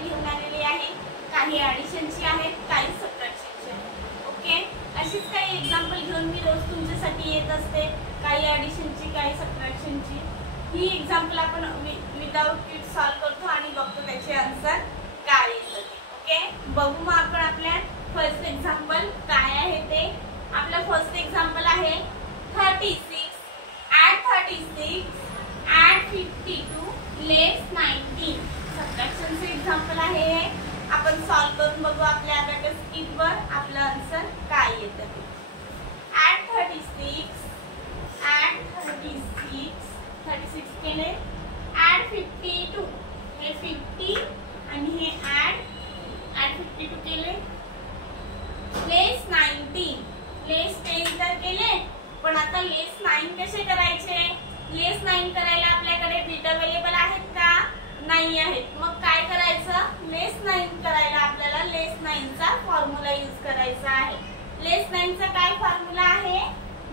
Example घेऊन आलेली आहे. काही ॲडिशनची आहेत, काही सबट्रॅक्शनची आहेत. ओके, अशीच काही एक्झाम्पल घेऊन मी रोज तुमच्यासाठी येत असते. काही ॲडिशनची, काही सबट्रॅक्शनची. ही एक्झाम्पल आपण विदाउट किट सॉल्व करतो आणि बघतो त्याचे आन्सर काय येतं. ओके, बघू मग आपण आपल्या फर्स्ट एक्झाम्पल काय आहे ते. आपलं फर्स्ट एक्झाम्पल आहे 36 add 36 add 52 less 19. सबट्रॅक्शनचे एक्झाम्पल आहे हे. आपण सॉल्व करून बघू आपल्या अबॅकस किटवर आपलं आन्सर काय येतं ते. add 36 36 केले. add 52 हे 50 आणि हे add 52 केले. लेस 19 लेस 10 तर केले, पण आता लेस 9 कसे करायचे. लेस 9 करायला आपल्याकडे बीट अवेलेबल आहेत का, नाही आहेत. मग काय करायचं, लेस 9 करायला आपल्याला लेस 9 चा फॉर्म्युला यूज करायचा आहे. लेस 9 चा काय फॉर्म्युला आहे,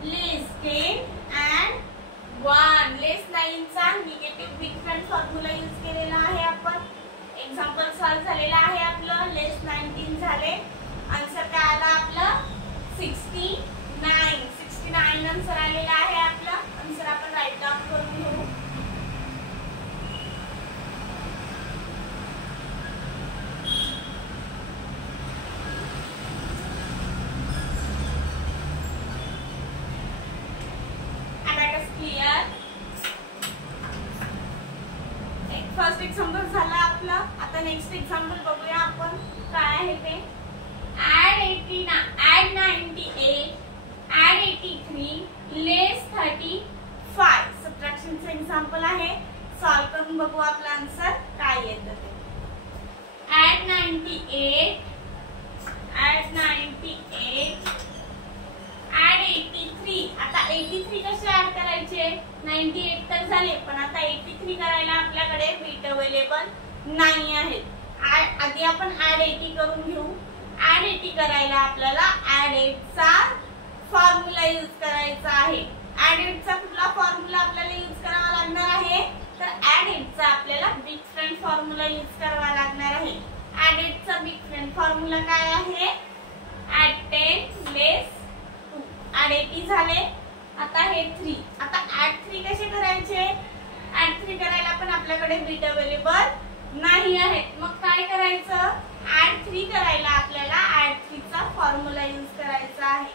लेस 10 and 1. लेस 9 चा negative big friend formula use केलेला आहे आपण. एक्झाम्पल सॉल्व झालेलं आहे आपलं. लेस 19 झाले. आन्सर काय आला आपलं 69. 69 आन्सर आलेला आहे आपलं. आन्सर आपण राईट डाउन करून घेऊ. फर्स्ट एक्झाम्पल झाला आपला. आता नेक्स्ट एक्झाम्पल बघूया आपण काय आहे ते. add 98 add 83 less 35. सबट्रॅक्शनचे एक्झाम्पल आहे. सॉल्व करून बघू आपला आन्सर काय येतं ते. add 98 add 83. आता 83 कसे ऍड करायचे, 98 तर झाले, पण आता 83 करायला आपल्याकडे बीट अवेलेबल नाही आहेत. आधी आपण ऍड 80 करून घेऊ. ऍड 80 करायला आपल्याला ऍड 8 चा फॉर्म्युला यूज करायचा आहे. ऍड 8 चा कुठला फॉर्म्युला आपल्याला यूज करावा लागणार आहे, तर ऍड 8 चा आपल्याला बिग फ्रेंड फॉर्म्युला यूज करावा लागणार आहे. ऍड 8 चा बिग फ्रेंड फॉर्म्युला काय आहे, ऍड 10 लेस 2. ऍड 80 झाले. आता हे 3. आता ऍड 3 कसे करायचे, ऍड 3 करायला पण आपल्याकडे बीट अवेलेबल नाही आहेत. मग काय करायचं, ऍड 3 करायला आपल्याला ऍड 3 चा फॉर्म्युला यूज करायचा आहे.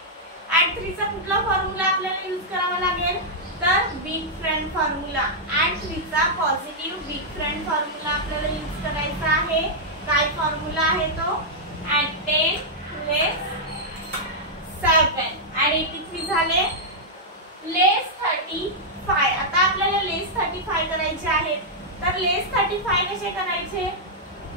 ऍड 3 चा कुठला फॉर्म्युला आपल्याला यूज करावा लागेल, तर बिग फ्रेंड फॉर्म्युला. ऍड 3 चा पॉझिटिव्ह बिग फ्रेंड फॉर्म्युला आपल्याला यूज करायचा आहे. काय फॉर्म्युला आहे तो, ऍड 10 लेस 7. ऍड 83 झाले. लेस 35. आता आपल्याला लेस 35 करायचे आहेत. तर लेस 35 कसे करायचे,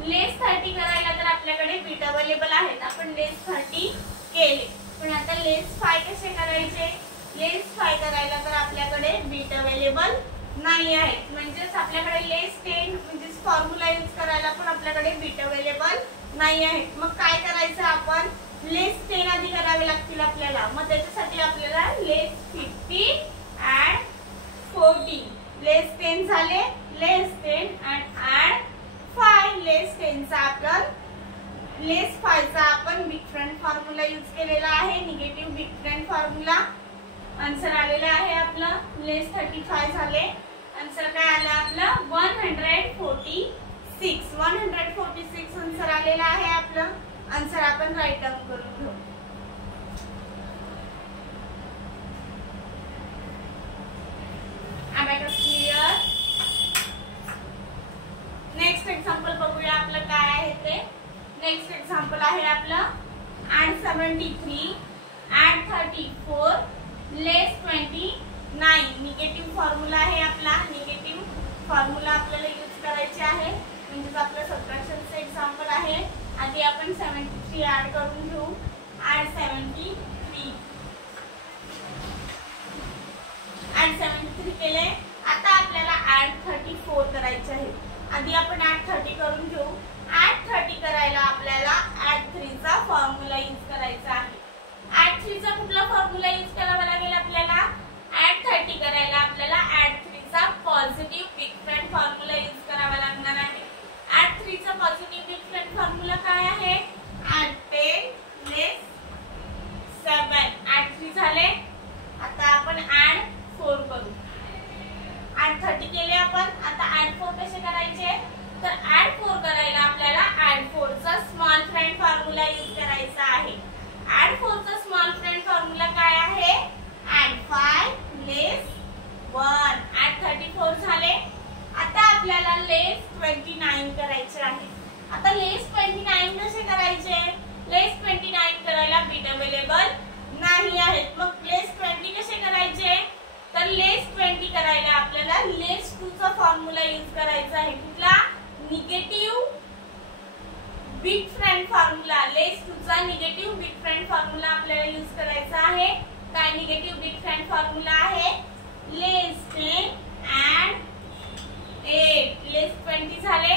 लेस 30 करायला तर आपल्याकडे बीट अवेलेबल आहेत. आपण लेस 30 केले, पण आता लेस 5 कसे करायचे, लेस 5 करायला तर आपल्याकडे बीट अवेलेबल नाही आहेत. म्हणजेच आपल्याकडे लेस 10 म्हणजे फॉर्म्युला यूज करायला पण आपल्याकडे बीट अवेलेबल नाही आहेत. मग काय करायचं, आपण लेस 10 आधी करावे लागतील आपल्याला. मग त्याच्यासाठी आपल्याला लेस 50 ऍड 14. लेस 10 झाले. लेस 10 ऍड 5. लेस 10 चा आपण लेस 5 चा आपण बिग फ्रेंड फॉर्म्युला यूज केलेला आहे, negative big friend formula. Answer आलेला आहे आपलं लेस 35 झाले. आन्सर काय आलं आपलं 146. 146 आन्सर आलेला आहे आपलं. आन्सर आपण राईट डाउन करून घेऊ. Abacus clear. नेक्स्ट एक्झाम्पल बघूया आपलं काय आहे ते. नेक्स्ट एक्झाम्पल आहे आपलं add 73 add 34 लेस 29. निगेटिव्ह फॉर्म्युला आहे आपला. निगेटिव्ह फॉर्म्युला आपल्याला यूज करायचे आहे. म्हणजे आपलं सबट्रॅक्शनचे एक्झाम्पल आहे. आधी आपण 73 ऍड करून घेऊ. add 73 add 73 केले. आता आपल्याला add 34 करायचे आहे. आधी आपण add 30 करून घेऊ. add 30 करायला आपल्याला add 3 चा फॉर्म्युला यूज करायचा आहे. add 3 चा कुठला फॉर्म्युला यूज करावा लागेल आपल्याला, add 30 करायला आपल्याला add 3 चा positive big friend formula use करावा लागणार आहे. add 3 चा पॉझिटिव्ह झाले. आता आपण ऍड 4 करू. ऍड 30 केले आपण. आता ऍड 4 कसे करायचे, तर ऍड 4 करायला आपल्याला ऍड 4 चा स्मॉल फ्रेंड फॉर्म्युला यूज करायचा आहे. ऍड 4 चा स्मॉल फ्रेंड फॉर्म्युला काय आहे, ऍड 5 लेस 1. ऍड 34 झाले. आता आपल्याला लेस 29 करायचे आहे. आता लेस 29 कसे करायचे, लेस 29 करायला बीट अवेलेबल नाही आहेत. मग लेस 20 कसे करायचे, तर लेस 20 करायला आपल्याला लेस 2 चा फॉर्म्युला यूज करायचा आहे. कुठला, निगेटिव्ह बिग फ्रेंड फॉर्म्युला. लेस 2 चा निगेटिव्ह बिग फ्रेंड फॉर्म्युला आपल्याला यूज करायचा आहे. काय निगेटिव्ह बिग फ्रेंड फॉर्म्युला आहे, लेस 10 and 8. लेस 20 झाले.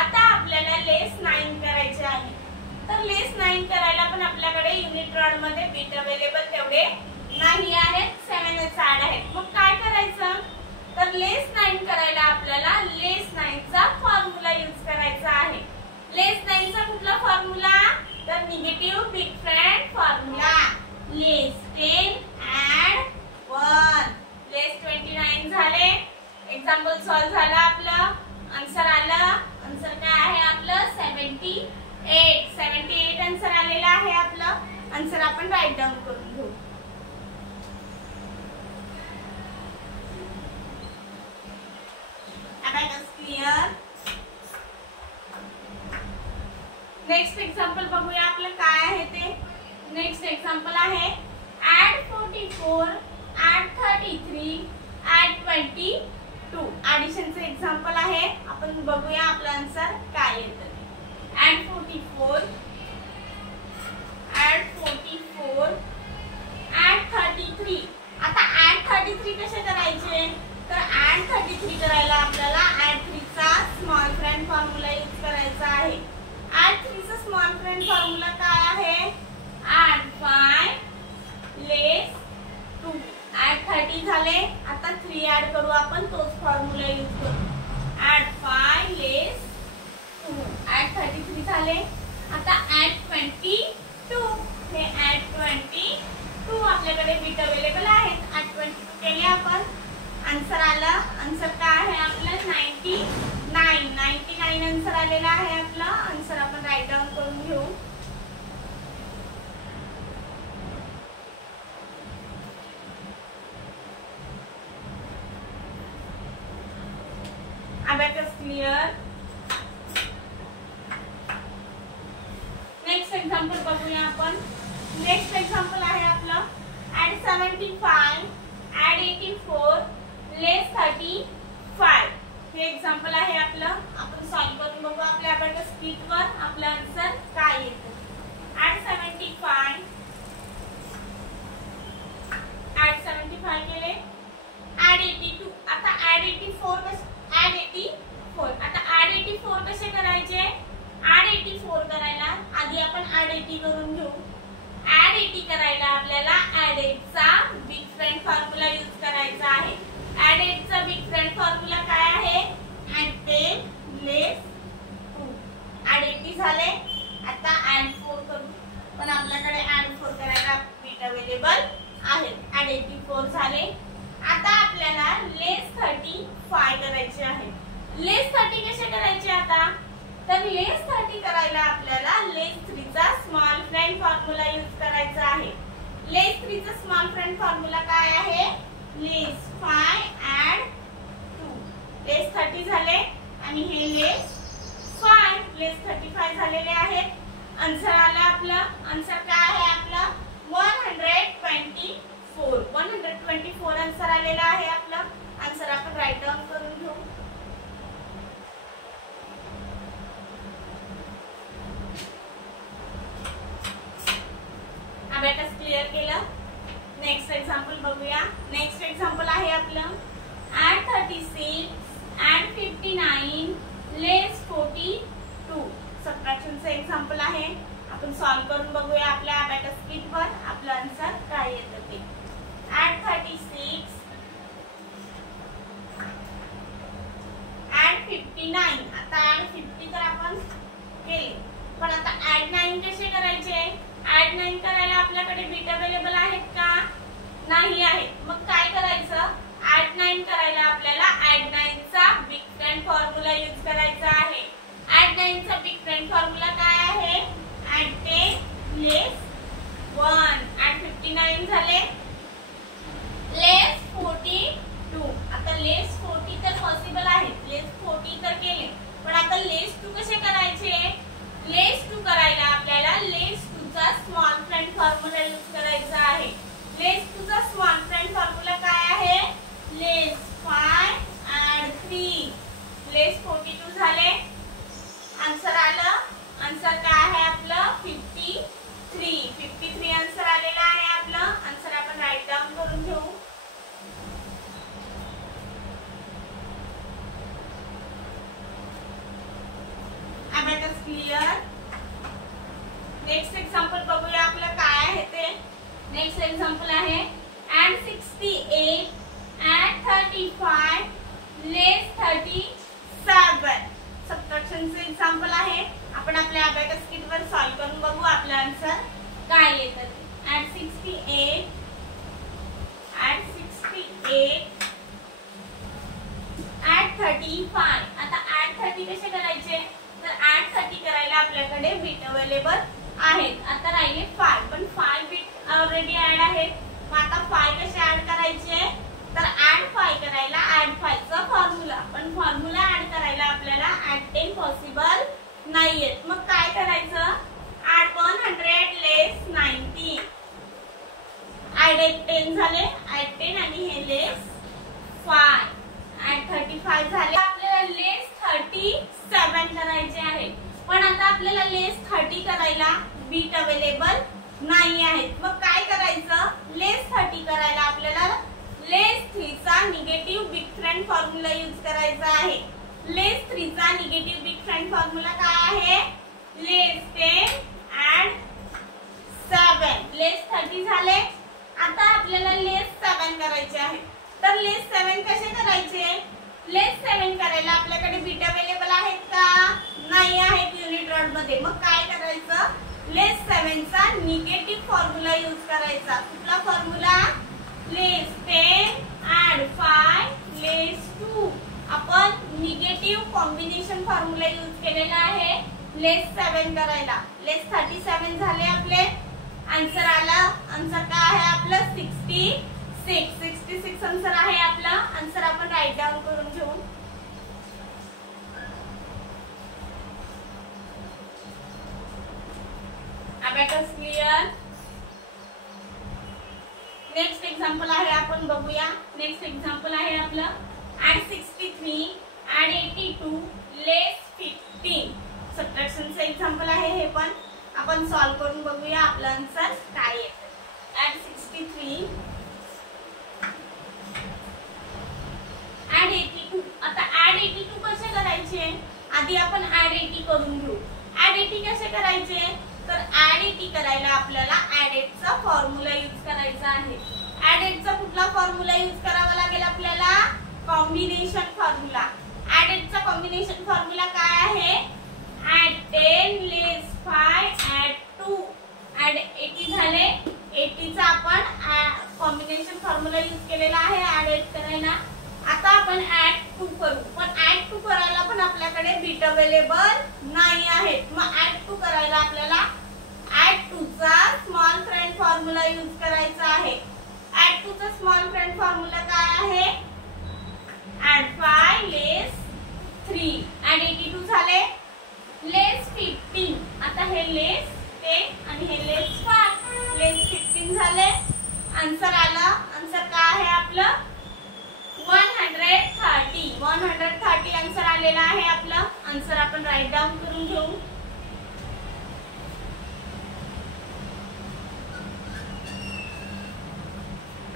आता आपल्याला लेस 9 करायचे आहे. तर लेस 9 करायला पण आपल्याकडे युनिट रॉड मध्ये बीट अवेलेबल तेवढे नाही आहेत, 7च ऍड आहेत. मग काय करायचं, तर लेस 9 करायला आपल्याला लेस 9 चा फॉर्म्युला यूज करायचा आहे. लेस 9 चा कुठला फॉर्म्युला, तर negative big friend formula. Less 10 and 1. लेस 29 झाले. एक्झाम्पल सॉल्व झालं आपलं. आन्सर आलं. आन्सर काय आहे आपलं, 78. 78 आन्सर आलेला आहे आपलं. आन्सर आपण राईट डाऊन करून घेऊ. क्लियर. नेक्स्ट एक्झाम्पल बघूया आपलं काय आहे ते. नेक्स्ट एक्झाम्पल आहे ऍड 44, ऍड 33, ऍड 22. ऍडिशनचे एक्झाम्पल आहे. आपण बघूया आपलं आन्सर काय येतं. Add 44, add 44, add 33. आता ऍड 33 कसे करायचे, तर ऍड 33 करायला आपल्याला ऍड 3 चा स्मॉल फ्रेंड फॉर्म्युला यूज करायचा आहे. ऍड 3 चा स्मॉल फ्रेंड फॉर्म्युला काय आहे, ऍड 5 लेस 2. ऍड 30 झाले. आता 3 ऍड करू आपण, तोच फॉर्म्युला यूज करू. ऍड 5 लेस 2. ऍड 33 झाले. आता ऍड 22. हे ऍड 22 आपल्याकडे बीट अवेलेबल आहेत. ऍड 22 केले आपण. आन्सर आला. आन्सर काय आहे आपलं, 99 आन्सर आलेला आहे आपला. आन्सर आपण राईट डाऊन करून घेऊ. Abacus clear. नेक्स्ट एक्झाम्पल बघूया आपण. नेक्स्ट एक्झाम्पल आहे आपलं ऍड 75, ऍड 84, लेस 35. हे एक्झाम्पल आहे आपलं. आपण सॉल्व करून बघू आपल्या अबॅकस शीट वर आपलं आन्सर काय येतं. ऍड 75, ऍड 75 केले. ऍड 82. आता ऍड 84 ऍड 84. आता ऍड 84 कसे करायचे, ऍड 84 करायला आधी आपण ऍड 80 करून घेऊ. ऍड 80 करायला आपल्याला ऍड 8 चा बिग फ्रेंड फॉर्म्युला यूज करायचा आहे. ऍड 8 चा बिग फ्रेंड फॉर्म्युला काय आहे, ऍड 10 लेस 2. ऍड 80 झाले. आता ऍड 4 करू, पण आपल्याकडे ऍड 4 करायला बीट अवेलेबल आहे. ऍड 84 झाले. आता आपल्याला लेस 35 करायचे आहे. लेस 30 कसे करायचे आता, तर लेस 30 करायला आपल्याला लेस 3 चा स्मॉल फ्रेंड फॉर्म्युला यूज करायचा आहे. लेस 3 चा स्मॉल फ्रेंड फॉर्म्युला काय आहे, लेस 5 ऍड 2. लेस 30 झाले आणि हे लेस 5. लेस 35 झालेले आहेत. आन्सर आला आपला. आन्सर काय आहे आपला, 124. 124 आन्सर आलेला आहे आपला. आन्सर आपण राईट डाऊन करून घेऊ. अबॅकस क्लियर केलं. नेक्स्ट एक्झाम्पल बघूया. नेक्स्ट एक्झाम्पल आहे आपलं ऍड 36, ऍड 59, लेस 42. सबट्रॅक्शनचं एक्झाम्पल आहे. आपण सॉल्व करून बघूया आपल्या अबॅकस शीट वर आपलं आन्सर काय येतं ते. Add 36, add 59. आता ऍड 50 तर आपण केले, पण आता ऍड 9 कसे करायचे. ऍड 9 करायला आपल्याकडे बीट अवेलेबल आहेत का, नाही आहेत. मग काय करायचं, ऍड 9 करायला आपल्याला ऍड 9 चा बिग फ्रेंड फॉर्म्युला यूज करायचा आहे. ऍड 9 चा बिग फ्रेंड फॉर्म्युला काय आहे, ऍड 10 लेस 1, ऍड 59 झाले, लेस 42. आता लेस 40 तर पॉसिबल आहे, लेस 40 तर केले, पण आता लेस 2 कसे करायचे, लेस 2 करायला आपल्याला लेस 2 चा स्मॉल फ्रेंड फॉर्म्युला यूज करायचा आहे. लेस 2 चा स्मॉल फ्रेंड फॉर्म्युला काय आहे, लेस 5 ऍड 3, लेस 42 झाले, आन्सर आलं. आन्सर काय आहे आपलं 53 आन्सर आलेला आहे आपलं. आन्सर आपण राईट डाऊन करून घेऊ. Abacus clear. नेक्स्ट एक्झाम्पल बघूया आपलं काय आहे ते. नेक्स्ट एक्झाम्पल आहे ऍड 68 ऍड 35 लेस 37. सबट्रॅक्शनचे एक्झाम्पल आहे. आपण आपल्या अबॅकस किट वर सॉल्व करून बघू आपला आन्सर काय येतं ते. Add 68 add 35. आता ऍड 30 कसे करायचे, तर ऍड 30 करायला आपल्याकडे बीट अवेलेबल आहेत. आता राहिले 5, पण 5 बीट ऑलरेडी ऍड आहेत. मग आता 5 कसे ऍड करायचे, तर ऍड 5 करायला ऍड 5 चा फॉर्म्युला, पण फॉर्म्युला ऍड करायला आपल्याला ऍड 10 पॉसिबल नाहीये. मग काय करायचं, ऍड 100 लेस 90, ऍड 10 झाले, ऍड 10 आणि हे लेस 5, ऍड 35 झाले. आपल्याला लेस 37 करायचे आहे, पण आता आपल्याला लेस 30 करायला बीट अवेलेबल नाही आहेत. मग काय करायचं, लेस 30 करायला आपल्याला लेस 3 चा negative big friend formula use करायचा आहे. लेस 3 चा निगेटिव्ह बिग फ्रेंड फॉर्म्युला काय आहे, लेस 10 ऍड 7, लेस 30 झाले. आता आपल्याला लेस 7 करायचे आहे, तर लेस 7 कसे करायचे, लेस 7 करायला आपल्याकडे बीट अवेलेबल आहेत का, नाही आहेत युनिट रॉड मध्ये. मग काय करायचं, लेस 7 चा निगेटिव्ह फॉर्म्युला यूज करायचा. कुठला फॉर्म्युला, लेस 10 ऍड 5 लेस 2. आपण निगेटिव्ह कॉम्बिनेशन फॉर्म्युला यूज केलेला आहे लेस 7 करायला. लेस 37 झाले आपले. आन्सर आला. आन्सर काय आहे आपलं 66 आन्सर आहे आपला. आन्सर आपण राईट डाऊन करून घेऊ. Abacus clear. नेक्स्ट एक्झाम्पल आहे आपण बघूया. नेक्स्ट एक्झाम्पल आहे आपलं ऍड 63 ऍड 82 लेस 15. सबट्रॅक्शनचे एक्झाम्पल आहे हे पण आपण सॉल्व करून बघूया आपलं आन्सर काय येतं. Add 63 add 82. आता ऍड 82 कसे करायचे, आधी आपण ऍड 80 करून घेऊ. ऍड 80 कसे करायचे, तर ऍड 80 करायला आपल्याला ऍड 8 चा फॉर्म्युला यूज करायचा आहे. ऍड 8 चा कुठला फॉर्म्युला यूज करावा लागेल आपल्याला, कॉम्बिनेशन फॉर्म्युला. ऍड 8 चा कॉम्बिनेशन फॉर्म्युला काय आहे, ऍड 10 लेस 5 ऍड 2, ऍड 80 झाले. 80 चा आपण कॉम्बिनेशन फॉर्म्युला यूज केलेला आहे ऍड 8 करायला. आता आपण ऍड 2 करू, पण ऍड 2 करायला पण आपल्याकडे बीट अवेलेबल नाही आहेत. मग ऍड 2 करायला आपल्याला ऍड 2 चा स्मॉल फ्रेंड फॉर्म्युला यूज करायचा आहे. ऍड 2 चा स्मॉल फ्रेंड फॉर्म्युला काय आहे, ऍड 5 लेस 3, ऍड 82 झाले, लेस 15. आता हे लेस 10 आणि हे लेस 5, लेस 15 झाले. आन्सर आला. आन्सर काय आहे आपलं 130 आन्सर आलेला आहे आपलं. आन्सर आपण राईट डाऊन करून घेऊ.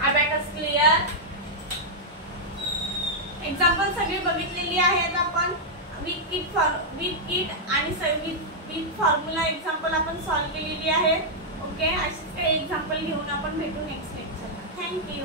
Abacus clear. एक्झाम्पल सगळी बघितलेली आहेत आपण. विथ किट आणि विथ फॉर्म्युला एक्झाम्पल आपण सॉल्व केलेली आहे. ओके, अशीच काही एक्झाम्पल घेऊन आपण भेटू नेक्स्ट लेक्चरला. थँक्यू.